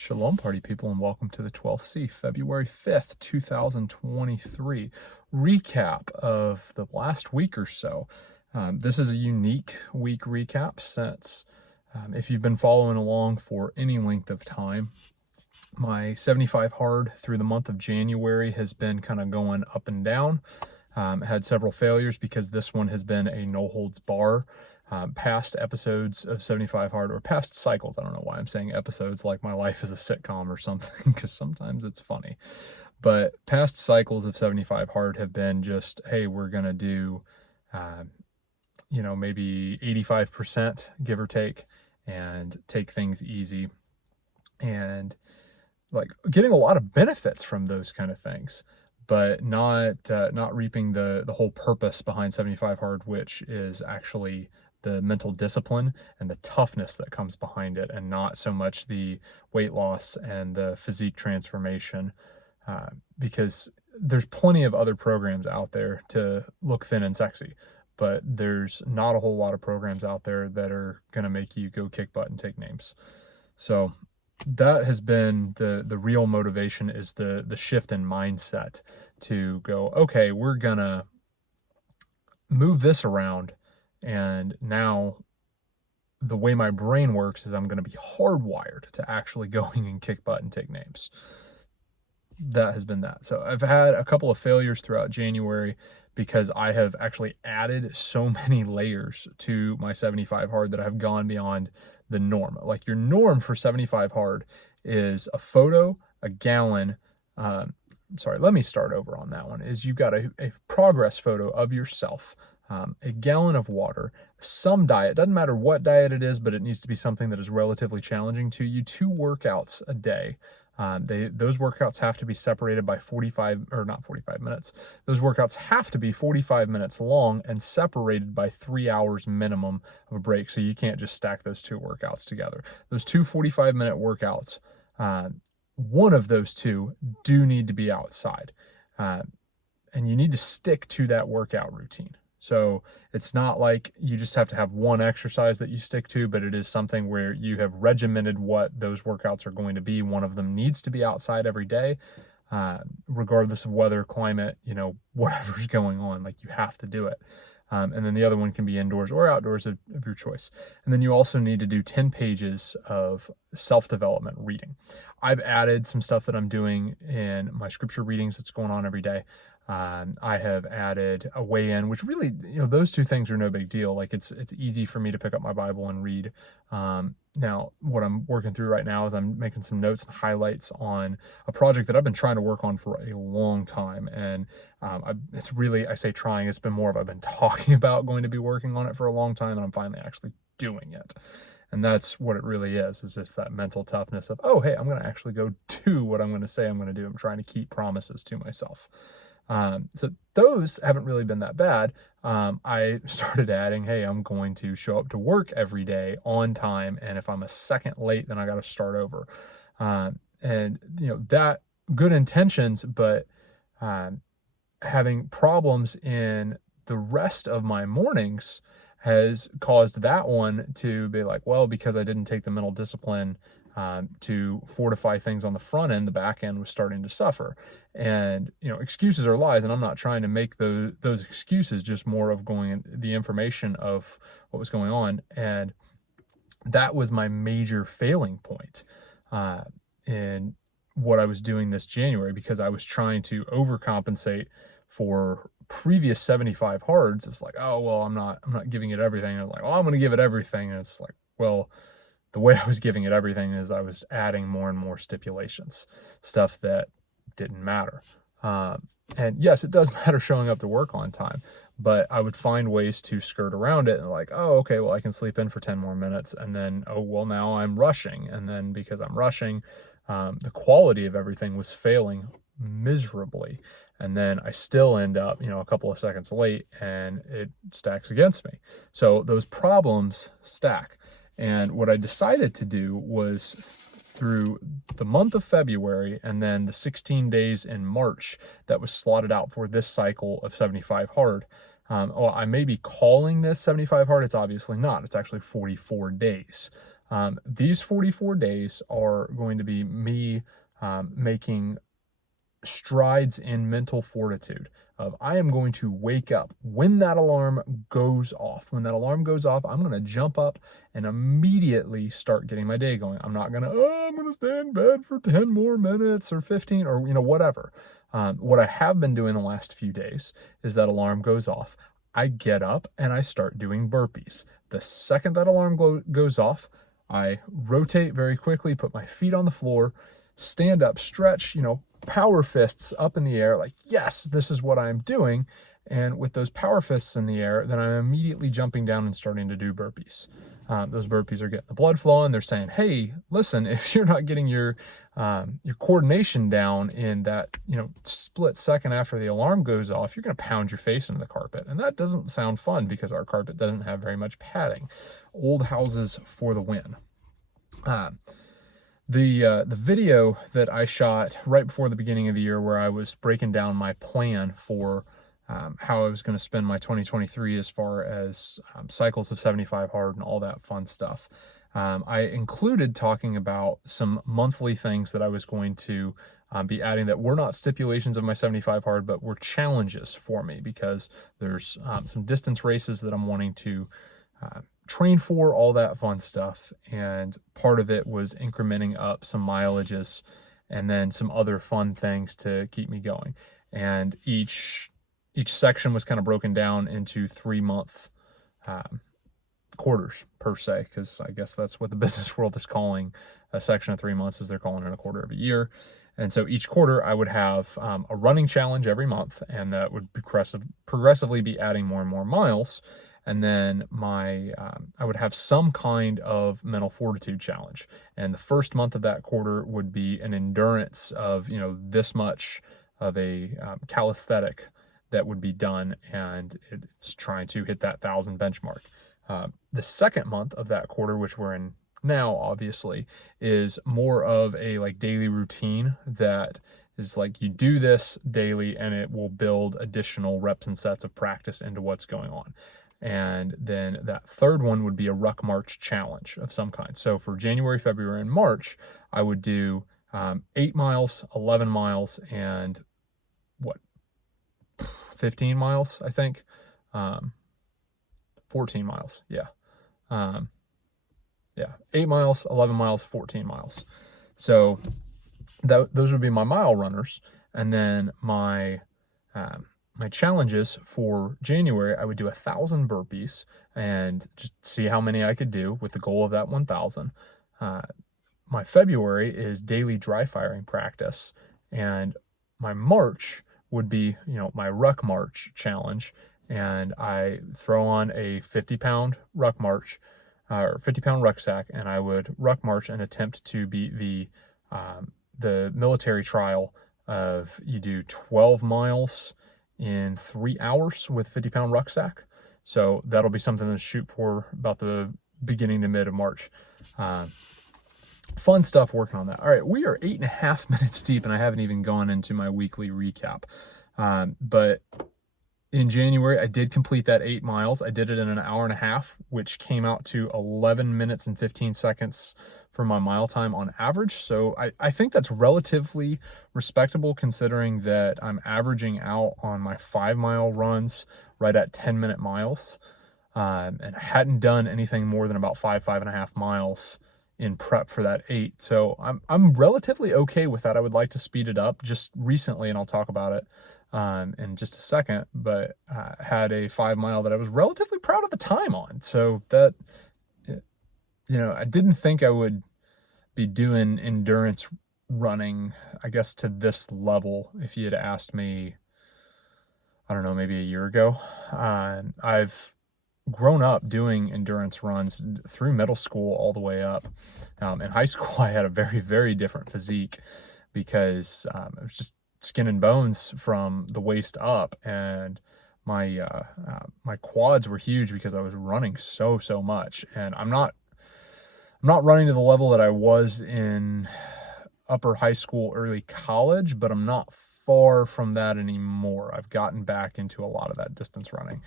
Shalom, party people, and welcome to the 12th C, February 5th, 2023 recap of the last week or so. This is a unique week recap since if you've been following along for any length of time, my 75 hard through the month of January has been kind of going up and down. Had several failures because this one has been a no holds bar. Past episodes of 75 hard, or past cycles, I don't know why I'm saying episodes like my life is a sitcom or something, because sometimes it's funny. But past cycles of 75 hard have been just, hey, we're going to do, maybe 85%, give or take, and take things easy. And like getting a lot of benefits from those kind of things, but not reaping the whole purpose behind 75 hard, which is actually the mental discipline and the toughness that comes behind it, and not so much the weight loss and the physique transformation, because there's plenty of other programs out there to look thin and sexy, but there's not a whole lot of programs out there that are going to make you go kick butt and take names. So that has been the real motivation, is the shift in mindset to go, okay, we're gonna move this around, and now the way my brain works is I'm going to be hardwired to actually going and kick butt and take names. That has been that. So I've had a couple of failures throughout January because I have actually added so many layers to my 75 hard that I've gone beyond the norm. Like, your norm for 75 hard is a photo, a gallon. Let me start over on that one. Is you've got a progress photo of yourself, a gallon of water, some diet, doesn't matter what diet it is, but it needs to be something that is relatively challenging to you, 2 workouts a day. Those workouts have to be separated by 45 minutes. Those workouts have to be 45 minutes long and separated by 3 hours minimum of a break. So you can't just stack those 2 workouts together. Those 2 45-minute workouts, one of those 2 do need to be outside. And you need to stick to that workout routine. So it's not like you just have to have one exercise that you stick to, but it is something where you have regimented what those workouts are going to be. One of them needs to be outside every day, regardless of weather, climate, whatever's going on. Like, you have to do it. And then the other one can be indoors or outdoors of your choice. And then you also need to do 10 pages of self-development reading. I've added some stuff that I'm doing in my scripture readings that's going on every day. I have added a weigh-in, which really, those 2 things are no big deal. Like, it's easy for me to pick up my Bible and read. Now, what I'm working through right now is I'm making some notes and highlights on a project that I've been trying to work on for a long time. And it's really, I say trying, it's been more of I've been talking about going to be working on it for a long time, and I'm finally actually doing it. And that's what it really is just that mental toughness of, oh, hey, I'm going to actually go do what I'm going to say I'm going to do. I'm trying to keep promises to myself. So those haven't really been that bad. I started adding, hey, I'm going to show up to work every day on time, and if I'm a second late, then I got to start over. That good intentions, but having problems in the rest of my mornings has caused that one to be like, well, because I didn't take the mental discipline to fortify things on the front end, the back end was starting to suffer. And, excuses are lies, and I'm not trying to make those excuses, just more of going the information of what was going on. And that was my major failing point in what I was doing this January, because I was trying to overcompensate for previous 75 hards. It's like, oh, well, I'm not giving it everything. I'm like, well, I'm going to give it everything. And it's like, well, the way I was giving it everything is I was adding more and more stipulations, stuff that didn't matter. And yes, it does matter showing up to work on time, but I would find ways to skirt around it, and like, oh, okay, well, I can sleep in for 10 more minutes. And then, oh, well, now I'm rushing. And then because I'm rushing, the quality of everything was failing miserably. And then I still end up, a couple of seconds late, and it stacks against me. So those problems stack. And what I decided to do was, through the month of February and then the 16 days in March that was slotted out for this cycle of 75 hard. I may be calling this 75 hard. It's obviously not. It's actually 44 days. These 44 days are going to be me making strides in mental fortitude of I am going to wake up when that alarm goes off. When that alarm goes off, I'm going to jump up and immediately start getting my day going. I'm not going to, I'm going to stay in bed for 10 more minutes or 15 or, whatever. What I have been doing the last few days is that alarm goes off. I get up and I start doing burpees. The second that alarm goes off, I rotate very quickly, put my feet on the floor, stand up, stretch, power fists up in the air, like, yes, this is what I'm doing. And with those power fists in the air, then I'm immediately jumping down and starting to do burpees. Those burpees are getting the blood flowing. They're saying, hey, listen, if you're not getting your coordination down in that, split second after the alarm goes off, you're going to pound your face into the carpet. And that doesn't sound fun because our carpet doesn't have very much padding. Old houses for the win. The video that I shot right before the beginning of the year where I was breaking down my plan for how I was going to spend my 2023 as far as cycles of 75 hard and all that fun stuff. I included talking about some monthly things that I was going to be adding that were not stipulations of my 75 hard, but were challenges for me because there's some distance races that I'm wanting to train for, all that fun stuff. And part of it was incrementing up some mileages and then some other fun things to keep me going. And each section was kind of broken down into 3-month quarters per se, because I guess that's what the business world is calling a section of 3 months, is they're calling it a quarter of a year. And so each quarter I would have a running challenge every month, and that would progressively be adding more and more miles. And then I would have some kind of mental fortitude challenge. And the first month of that quarter would be an endurance of, this much of a calisthenic that would be done. And it's trying to hit that 1,000 benchmark. The second month of that quarter, which we're in now, obviously, is more of a daily routine that is like you do this daily and it will build additional reps and sets of practice into what's going on. And then that third one would be a ruck march challenge of some kind. So for January, February, and March, I would do 8 miles, 11 miles, and 15 miles, I think. 14 miles, yeah. 8 miles, 11 miles, 14 miles. So those would be my mile runners. And then my challenges for January, I would do 1,000 burpees and just see how many I could do with the goal of that 1,000. My February is daily dry firing practice, and my March would be, my ruck march challenge, and I throw on a 50-pound ruck march or 50-pound rucksack, and I would ruck march and attempt to beat the military trial of you do 12 miles in 3 hours with 50-pound rucksack. So that'll be something to shoot for about the beginning to mid of March. Fun stuff working on that. All right, we are 8.5 minutes deep, and I haven't even gone into my weekly recap. But in January, I did complete that 8 miles. I did it in an hour and a half, which came out to 11 minutes and 15 seconds for my mile time on average. So I think that's relatively respectable considering that I'm averaging out on my 5-mile runs right at 10-minute miles. And I hadn't done anything more than about 5.5 miles in prep for that 8. So I'm relatively okay with that. I would like to speed it up just recently, and I'll talk about it in just a second, but had a 5-mile that I was relatively proud of the time on. So that, I didn't think I would be doing endurance running, I guess, to this level if you had asked me, I don't know, maybe a year ago. I've grown up doing endurance runs through middle school all the way up. In high school, I had a very, very different physique because it was just skin and bones from the waist up, and my quads were huge because I was running so much. And I'm not running to the level that I was in upper high school, early college, but I'm not far from that anymore. I've gotten back into a lot of that distance running.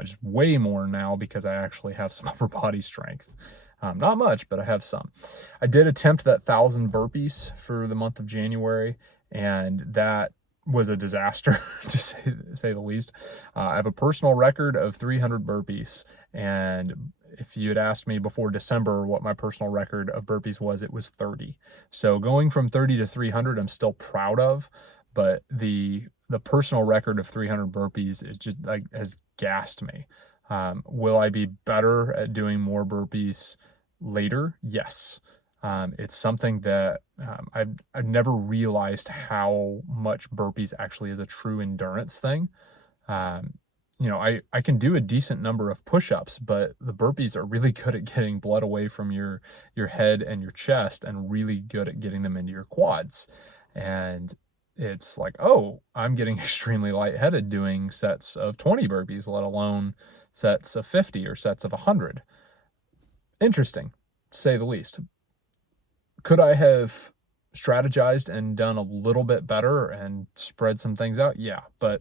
Just way more now because I actually have some upper body strength. Not much, but I have some. I did attempt that 1,000 burpees for the month of January, and that was a disaster to say the least. I have a personal record of 300 burpees, and if you had asked me before December what my personal record of burpees was, it was 30. So going from 30 to 300, I'm still proud of, but the personal record of 300 burpees is just like has gassed me. Will I be better at doing more burpees later? Yes. It's something that I've never realized how much burpees actually is a true endurance thing. Um, I can do a decent number of push-ups, but the burpees are really good at getting blood away from your head and your chest, and really good at getting them into your quads. And it's like, oh, I'm getting extremely lightheaded doing sets of 20 burpees, let alone sets of 50 or sets of 100. Interesting, to say the least. Could I have strategized and done a little bit better and spread some things out? Yeah, but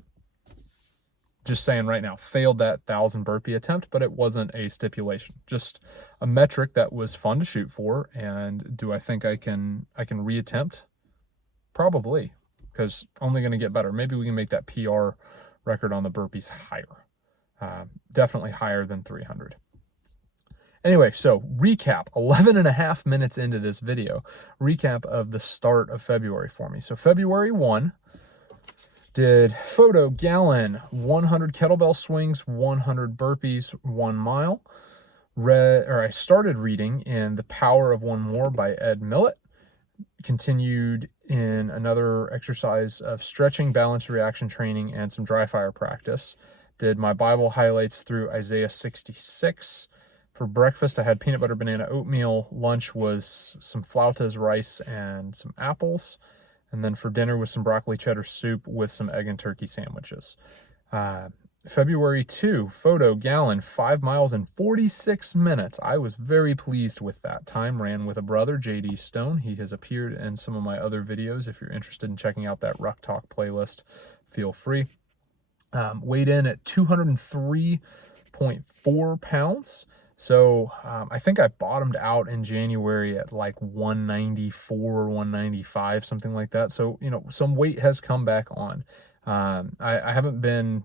just saying right now, failed that 1,000 burpee attempt, but it wasn't a stipulation. Just a metric that was fun to shoot for. And do I think I can reattempt? Probably, because only going to get better. Maybe we can make that PR record on the burpees higher. Definitely higher than 300. Anyway, so recap, 11 and a half minutes into this video, recap of the start of February for me. So February 1, did photo gallon, 100 kettlebell swings, 100 burpees, 1 mile. I started reading in The Power of One More by Ed Millett. Continued in another exercise of stretching, balance, reaction training, and some dry fire practice. Did my Bible highlights through Isaiah 66. For breakfast, I had peanut butter banana oatmeal. Lunch was some flautas, rice, and some apples. And then for dinner was some broccoli cheddar soup with some egg and turkey sandwiches. February 2, photo gallon, 5 miles in 46 minutes. I was very pleased with that time. Ran with a brother, JD Stone. He has appeared in some of my other videos. If you're interested in checking out that Ruck Talk playlist, feel free. Weighed in at 203.4 pounds. So I think I bottomed out in January at like 194, 195, something like that. So, some weight has come back on. I haven't been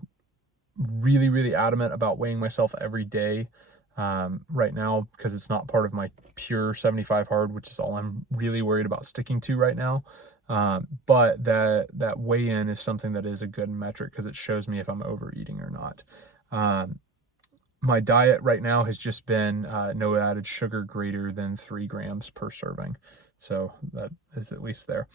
really, really adamant about weighing myself every day right now, because it's not part of my pure 75 hard, which is all I'm really worried about sticking to right now. But that weigh-in is something that is a good metric, because it shows me if I'm overeating or not. My diet right now has just been no added sugar greater than 3 grams per serving. So that is at least there.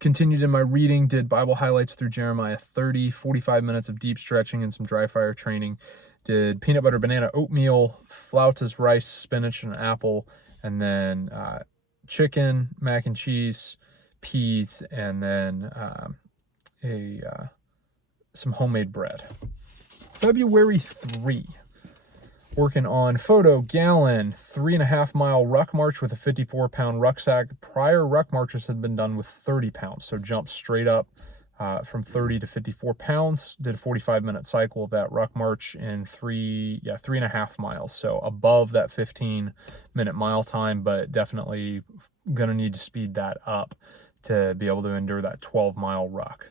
Continued in my reading, did Bible highlights through Jeremiah 30, 45 minutes of deep stretching and some dry fire training. Did peanut butter banana oatmeal, flautas, rice, spinach, and apple, and then chicken, mac and cheese, peas, and then some homemade bread. February 3, working on photo gallon, 3.5 mile ruck march with a 54-pound rucksack. Prior ruck marches had been done with 30 pounds, so jumped straight up from 30 to 54 pounds. Did a 45-minute cycle of that ruck march in 3.5 miles, so above that 15-minute mile time, but definitely gonna need to speed that up to be able to endure that 12-mile ruck.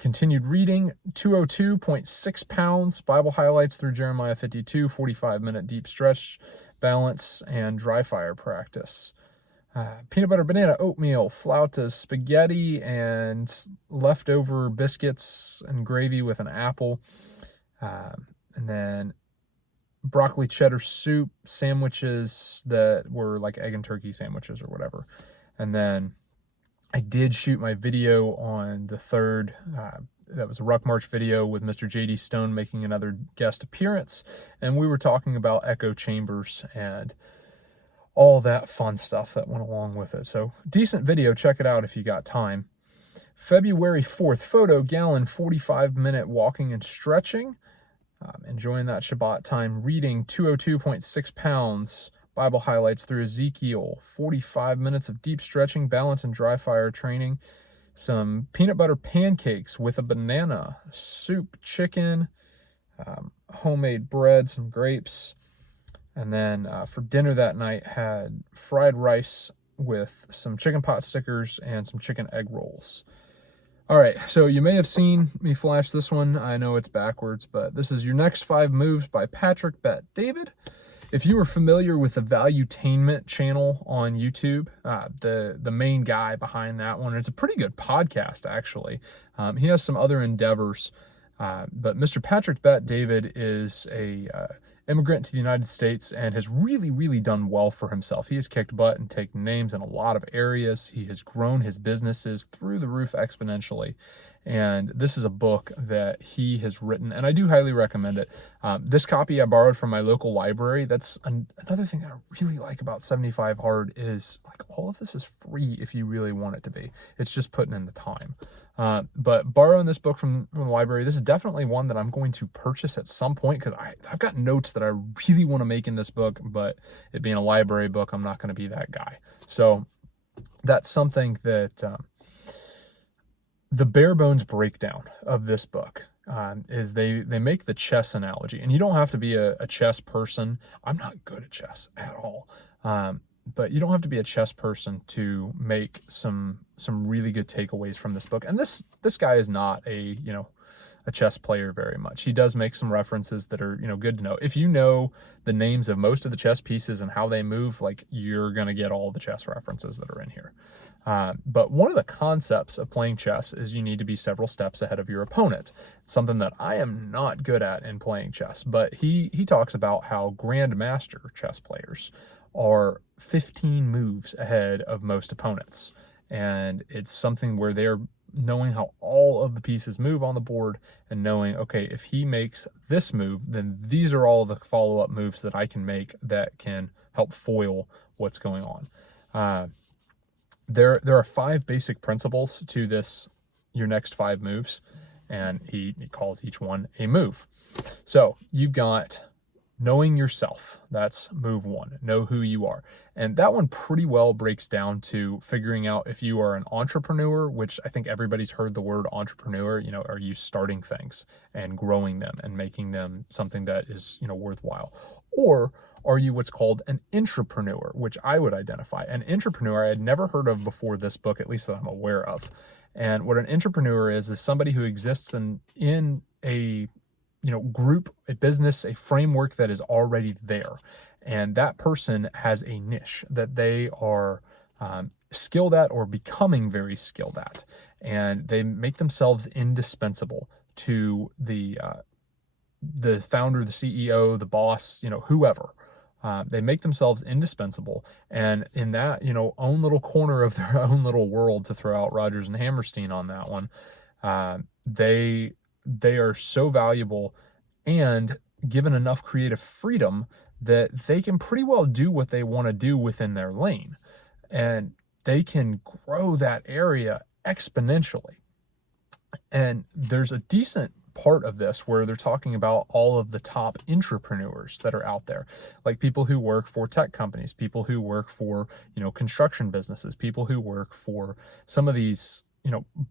Continued reading, 202.6 pounds, Bible highlights through Jeremiah 52, 45-minute deep stretch, balance, and dry fire practice. Peanut butter banana oatmeal, flautas, spaghetti, and leftover biscuits and gravy with an apple. And then broccoli cheddar soup, sandwiches that were like egg and turkey sandwiches or whatever. And then I did shoot my video on the 3rd. That was a Ruck March video with Mr. JD Stone making another guest appearance. And we were talking about echo chambers and all that fun stuff that went along with it. So decent video. Check it out if you got time. February 4th, photo gallon, 45-minute walking and stretching. Enjoying that Shabbat time. Reading, 202.6 pounds. Bible highlights through Ezekiel, 45 minutes of deep stretching, balance, and dry fire training. Some peanut butter pancakes with a banana, soup, chicken, homemade bread, some grapes. And then for dinner that night, had fried rice with some chicken pot stickers and some chicken egg rolls. All right, so you may have seen me flash this one. I know it's backwards, but this is Your Next 5 Moves by Patrick Bet-David. If you are familiar with the Valuetainment channel on YouTube, the main guy behind that one, it's a pretty good podcast, actually. He has some other endeavors, but Mr. Patrick Bet-David is a immigrant to the United States and has really, really done well for himself. He has kicked butt and taken names in a lot of areas. He has grown his businesses through the roof exponentially. And this is a book that he has written, and I do highly recommend it. This copy I borrowed from my local library. That's another thing that I really like about 75 Hard is like all of this is free if you really want it to be. It's just putting in the time. But borrowing this book from the library, this is definitely one that I'm going to purchase at some point because I've got notes that I really want to make in this book, but it being a library book, I'm not going to be that guy. So that's something that the bare bones breakdown of this book is they make the chess analogy, and you don't have to be a chess person. I'm not good at chess at all. But you don't have to be a chess person to make some really good takeaways from this book. And this guy is not a chess player very much. He does make some references that are, good to know. If you know the names of most of the chess pieces and how they move, like you're going to get all the chess references that are in here. But one of the concepts of playing chess is you need to be several steps ahead of your opponent. It's something that I am not good at in playing chess, but he talks about how grandmaster chess players are 15 moves ahead of most opponents. And it's something where they're knowing how all of the pieces move on the board and knowing, okay, if he makes this move, then these are all the follow-up moves that I can make that can help foil what's going on. There are 5 basic principles to this, Your Next 5 Moves, and he calls each one a move. So you've got knowing yourself. That's move 1. Know who you are. And that one pretty well breaks down to figuring out if you are an entrepreneur, which I think everybody's heard the word entrepreneur. Are you starting things and growing them and making them something that is, worthwhile? Or are you what's called an intrapreneur, which I would identify. An intrapreneur I had never heard of before this book, at least that I'm aware of. And what an intrapreneur is somebody who exists in a group, a business, a framework that is already there. And that person has a niche that they are skilled at or becoming very skilled at. And they make themselves indispensable to the founder, the CEO, the boss, whoever. They make themselves indispensable. And in that, own little corner of their own little world, to throw out Rodgers and Hammerstein on that one, they are so valuable and given enough creative freedom that they can pretty well do what they want to do within their lane. And they can grow that area exponentially. And there's a decent part of this where they're talking about all of the top intrapreneurs that are out there, like people who work for tech companies, people who work for, construction businesses, people who work for some of these,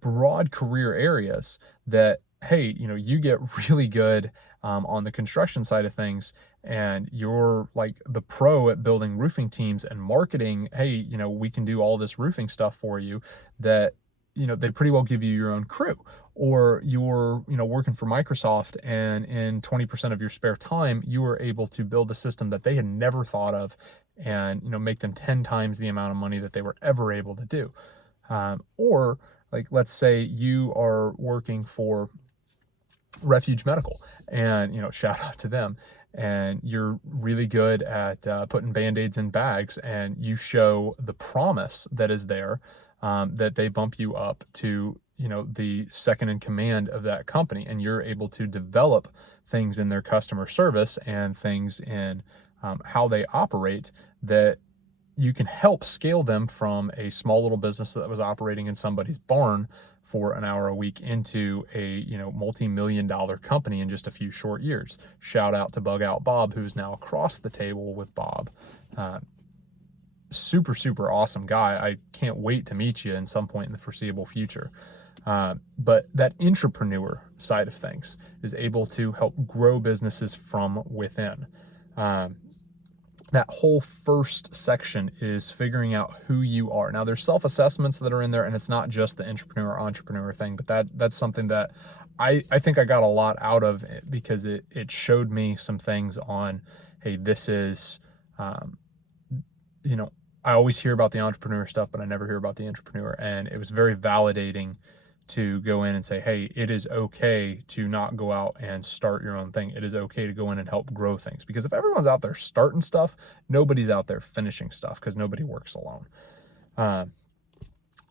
broad career areas that, hey, you get really good on the construction side of things, and you're like the pro at building roofing teams and marketing. Hey, we can do all this roofing stuff for you. That they pretty well give you your own crew. Or you're working for Microsoft, and in 20% of your spare time, you were able to build a system that they had never thought of, and make them 10 times the amount of money that they were ever able to do. Or like, let's say you are working for Refuge Medical, and shout out to them, and you're really good at putting band-aids in bags, and you show the promise that is there, that they bump you up to the second in command of that company, and you're able to develop things in their customer service and things in how they operate that you can help scale them from a small little business that was operating in somebody's barn for an hour a week into a multi-million-dollar company in just a few short years. Shout out to Bug Out Bob, who's now across the table with Bob. Super awesome guy. I can't wait to meet you in some point in the foreseeable future. But that intrapreneur side of things is able to help grow businesses from within. that whole first section is figuring out who you are. Now there's self-assessments that are in there, and it's not just the entrepreneur thing, but that's something that I think I got a lot out of it, because it showed me some things on, hey, this is, um, you know, I always hear about the entrepreneur stuff, but I never hear about the entrepreneur. And it was very validating to go in and say, hey, it is okay to not go out and start your own thing. It is okay to go in and help grow things. Because if everyone's out there starting stuff, nobody's out there finishing stuff, because nobody works alone.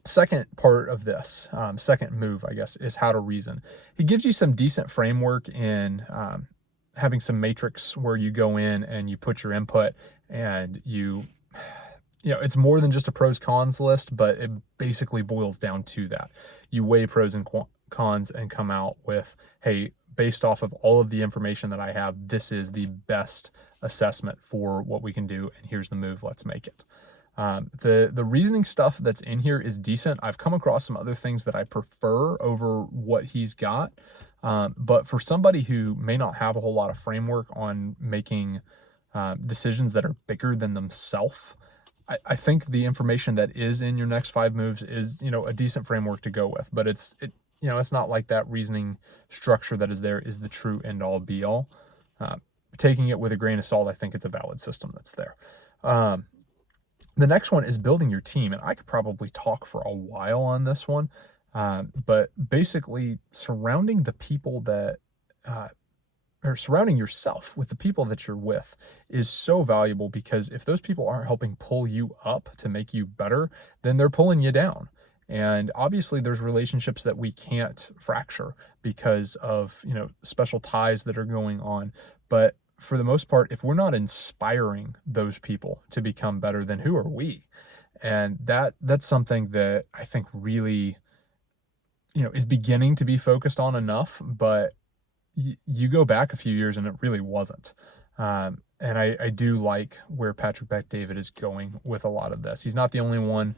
Second part of this, second move, I guess, is how to reason. He gives you some decent framework in having some matrix where you go in and you put your input, and it's more than just a pros cons list, but it basically boils down to that. You weigh pros and cons and come out with, hey, based off of all of the information that I have, this is the best assessment for what we can do, and here's the move, let's make it. The reasoning stuff that's in here is decent. I've come across some other things that I prefer over what he's got, but for somebody who may not have a whole lot of framework on making decisions that are bigger than themselves, I think the information that is in your next 5 moves is, a decent framework to go with, but it's not like that reasoning structure that is there is the true end all be all. Taking it with a grain of salt, I think it's a valid system that's there. The next one is building your team, and I could probably talk for a while on this one, but basically surrounding the people that, or surrounding yourself with the people that you're with is so valuable, because if those people aren't helping pull you up to make you better, then they're pulling you down. And obviously there's relationships that we can't fracture because of, special ties that are going on. But for the most part, if we're not inspiring those people to become better, then who are we? And that's something that I think really, is beginning to be focused on enough, but you go back a few years and it really wasn't. And I do like where Patrick Bet-David is going with a lot of this. He's not the only one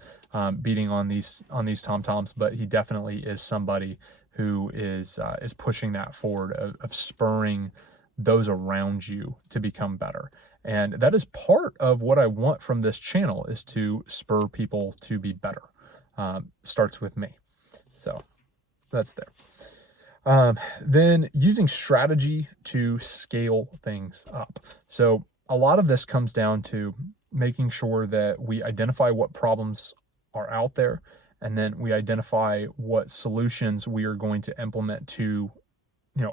beating on these tom-toms, but he definitely is somebody who is pushing that forward of spurring those around you to become better. And that is part of what I want from this channel, is to spur people to be better. Starts with me. So that's there. Then using strategy to scale things up. So a lot of this comes down to making sure that we identify what problems are out there, and then we identify what solutions we are going to implement to,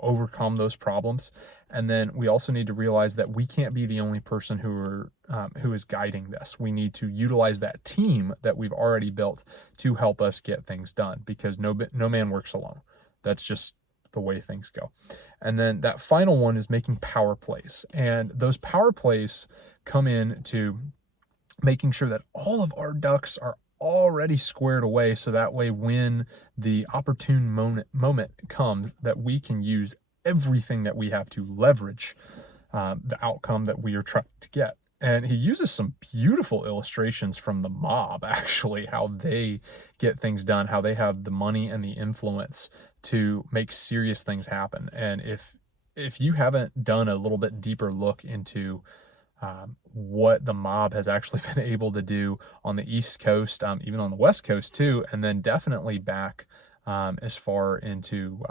overcome those problems. And then we also need to realize that we can't be the only person who is guiding this. We need to utilize that team that we've already built to help us get things done, because no man works alone. That's just the way things go. And then that final one is making power plays. And those power plays come in to making sure that all of our ducks are already squared away, so that way when the opportune moment comes, that we can use everything that we have to leverage the outcome that we are trying to get. And he uses some beautiful illustrations from the mob, actually, how they get things done, how they have the money and the influence to make serious things happen. And if you haven't done a little bit deeper look into what the mob has actually been able to do on the East Coast, even on the West Coast too, and then definitely back as far into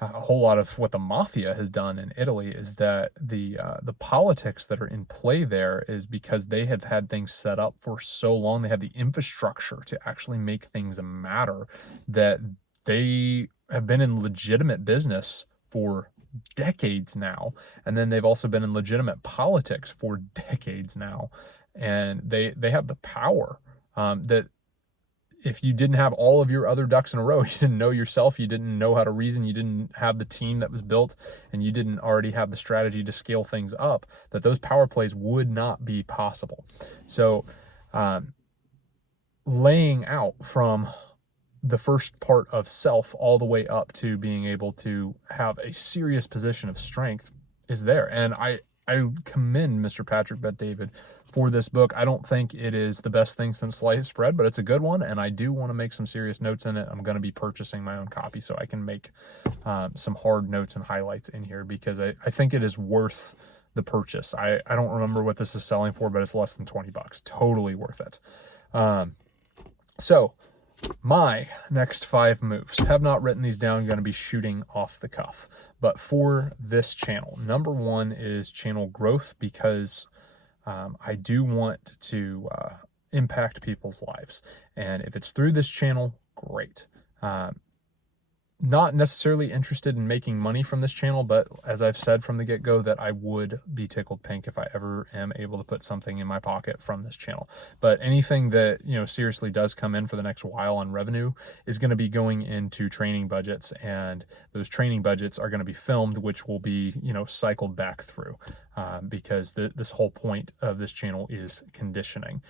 a whole lot of what the mafia has done in Italy, is that the politics that are in play there is because they have had things set up for so long. They have the infrastructure to actually make things matter, that they have been in legitimate business for decades now. And then they've also been in legitimate politics for decades now. And they have the power that if you didn't have all of your other ducks in a row, you didn't know yourself, you didn't know how to reason, you didn't have the team that was built, and you didn't already have the strategy to scale things up, that those power plays would not be possible. So laying out from the first part of self all the way up to being able to have a serious position of strength is there. And I commend Mr. Patrick Bet-David for this book. I don't think it is the best thing since sliced bread, but it's a good one, and I do want to make some serious notes in it. I'm going to be purchasing my own copy so I can make some hard notes and highlights in here, because I think it is worth the purchase. I don't remember what this is selling for, but it's less than $20. Totally worth it. So my next 5 moves, have not written these down, going to be shooting off the cuff. But for this channel, number 1 is channel growth, because I do want to impact people's lives. And if it's through this channel, great. Not necessarily interested in making money from this channel, but as I've said from the get-go, that I would be tickled pink if I ever am able to put something in my pocket from this channel. But anything that, seriously does come in for the next while on revenue is going to be going into training budgets, and those training budgets are going to be filmed, which will be, cycled back through, because this whole point of this channel is conditioning.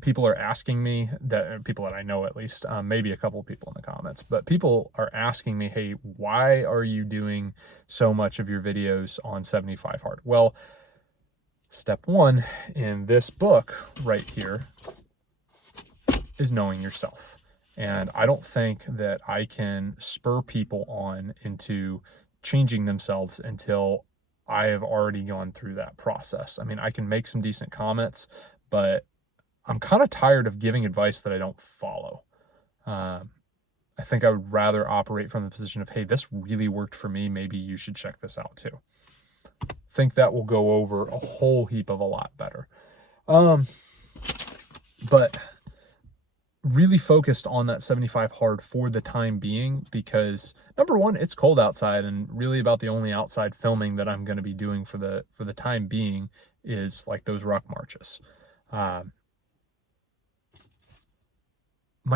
People are asking me, people that I know at least, maybe a couple of people in the comments, but people are asking me, hey, why are you doing so much of your videos on 75 hard? Well, step 1 in this book right here is knowing yourself. And I don't think that I can spur people on into changing themselves until I have already gone through that process. I mean, I can make some decent comments, but I'm kind of tired of giving advice that I don't follow. I think I would rather operate from the position of, hey, this really worked for me. Maybe you should check this out too. I think that will go over a whole heap of a lot better. But really focused on that 75 hard for the time being, because number 1, it's cold outside, and really about the only outside filming that I'm going to be doing for the time being is like those ruck marches. My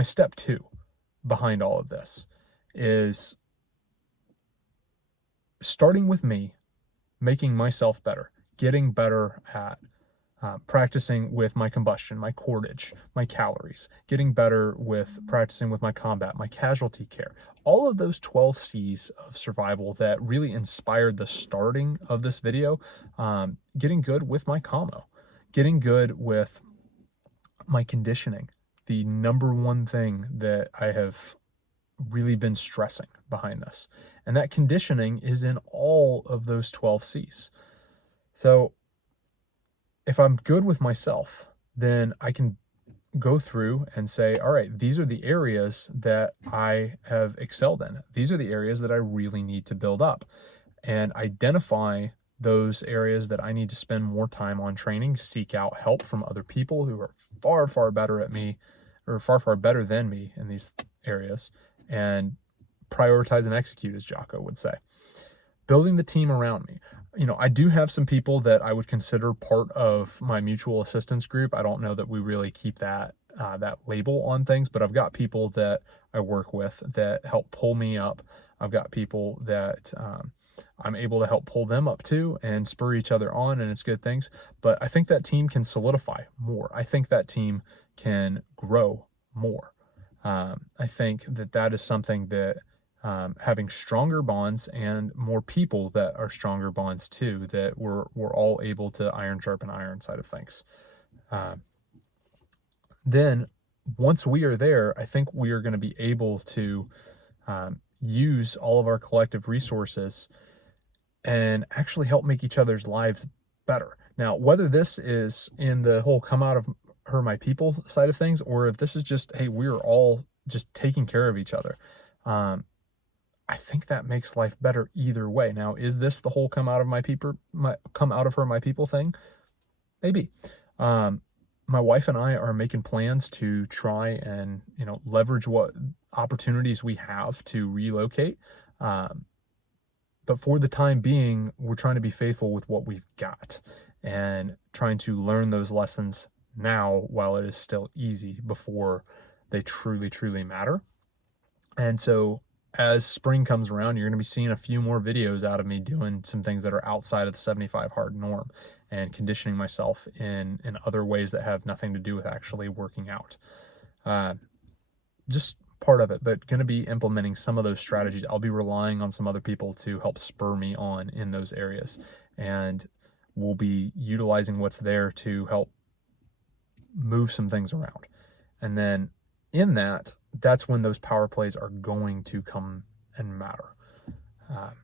step 2 behind all of this is starting with me, making myself better, getting better at practicing with my combustion, my cordage, my calories, getting better with practicing with my combat, my casualty care, all of those 12 C's of survival that really inspired the starting of this video. Getting good with my commo, getting good with my conditioning, the number 1 thing that I have really been stressing behind this. And that conditioning is in all of those 12 C's. So if I'm good with myself, then I can go through and say, all right, these are the areas that I have excelled in. These are the areas that I really need to build up, and identify those areas that I need to spend more time on training, seek out help from other people who are far, far better at me, or far, far better than me in these areas, and prioritize and execute, as Jocko would say. Building the team around me. I do have some people that I would consider part of my mutual assistance group. I don't know that we really keep that label on things, but I've got people that I work with that help pull me up. I've got people that I'm able to help pull them up too, and spur each other on, and it's good things. But I think that team can solidify more. I think that team can grow more. I think that is something that having stronger bonds and more people that are stronger bonds too, that we're all able to iron sharpen iron side of things. Then once we are there, I think we are going to be able to use all of our collective resources and actually help make each other's lives better. Now, whether this is in the whole come out of her, my people side of things, or if this is just, hey, we're all just taking care of each other, I think that makes life better either way. Now, is this the whole come out of her, my people thing? Maybe. My wife and I are making plans to try and, leverage what opportunities we have to relocate. But for the time being, we're trying to be faithful with what we've got and trying to learn those lessons now while it is still easy, before they truly, truly matter. And so as spring comes around, you're going to be seeing a few more videos out of me doing some things that are outside of the 75 hard norm, and conditioning myself in other ways that have nothing to do with actually working out. Just part of it, but going to be implementing some of those strategies. I'll be relying on some other people to help spur me on in those areas, and we'll be utilizing what's there to help move some things around. And then in that's when those power plays are going to come and matter. I'm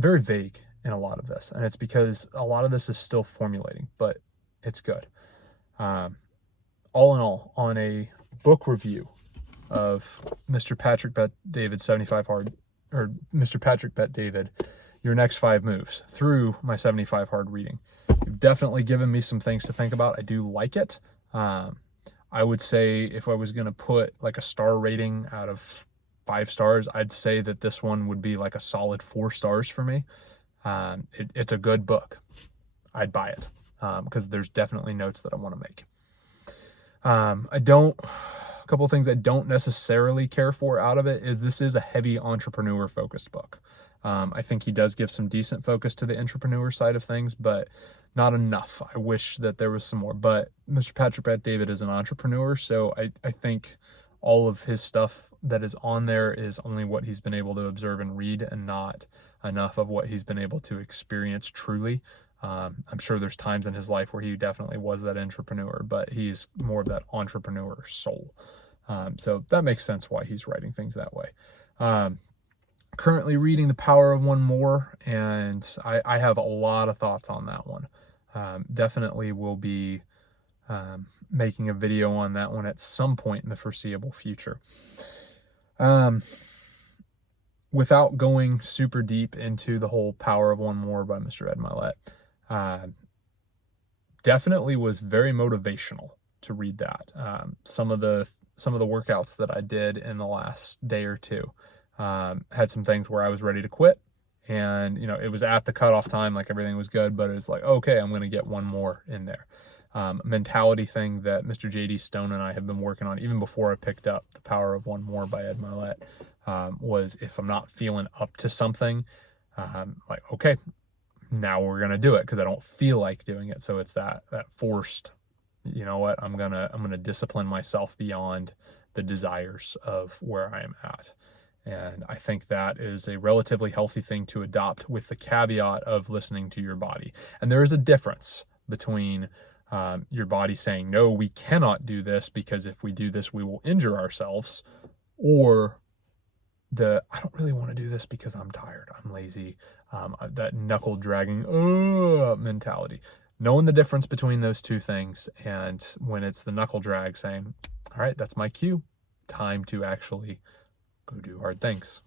very vague in a lot of this. And it's because a lot of this is still formulating, but it's good. All in all, on a book review of Mr. Patrick Bet-David 75 Hard, or Mr. Patrick Bet-David, Your Next 5 Moves, through my 75 Hard reading. You've definitely given me some things to think about. I do like it. I would say if I was going to put like a star rating out of 5 stars, I'd say that this one would be like a solid 4 stars for me. It's a good book. I'd buy it because there's definitely notes that I want to make. A couple of things I don't necessarily care for out of it is this is a heavy entrepreneur focused book. I think he does give some decent focus to the entrepreneur side of things, but not enough. I wish that there was some more, but Mr. Patrick Bet-David is an entrepreneur. So I think all of his stuff that is on there is only what he's been able to observe and read, and not enough of what he's been able to experience truly. I'm sure there's times in his life where he definitely was that entrepreneur, but he's more of that entrepreneur soul. So that makes sense why he's writing things that way. Currently reading The Power of One More, and I have a lot of thoughts on that one. Definitely will be making a video on that one at some point in the foreseeable future. Without going super deep into the whole Power of One More by Mr. Ed Mylett, definitely was very motivational to read that. Some of the workouts that I did in the last day or two had some things where I was ready to quit, and it was at the cutoff time, like everything was good, but it's like, okay, I'm going to get one more in there. Mentality thing that Mr. J.D. Stone and I have been working on even before I picked up The Power of One More by Ed Mylett, was if I'm not feeling up to something, like, okay, now we're going to do it because I don't feel like doing it. So it's that forced, you know what, I'm going to discipline myself beyond the desires of where I am at. And I think that is a relatively healthy thing to adopt, with the caveat of listening to your body. And there is a difference between your body saying, no, we cannot do this because if we do this, we will injure ourselves, or I don't really want to do this because I'm tired, I'm lazy, that knuckle dragging mentality. Knowing the difference between those two things, and when it's the knuckle drag saying, all right, that's my cue, time to actually go do hard things.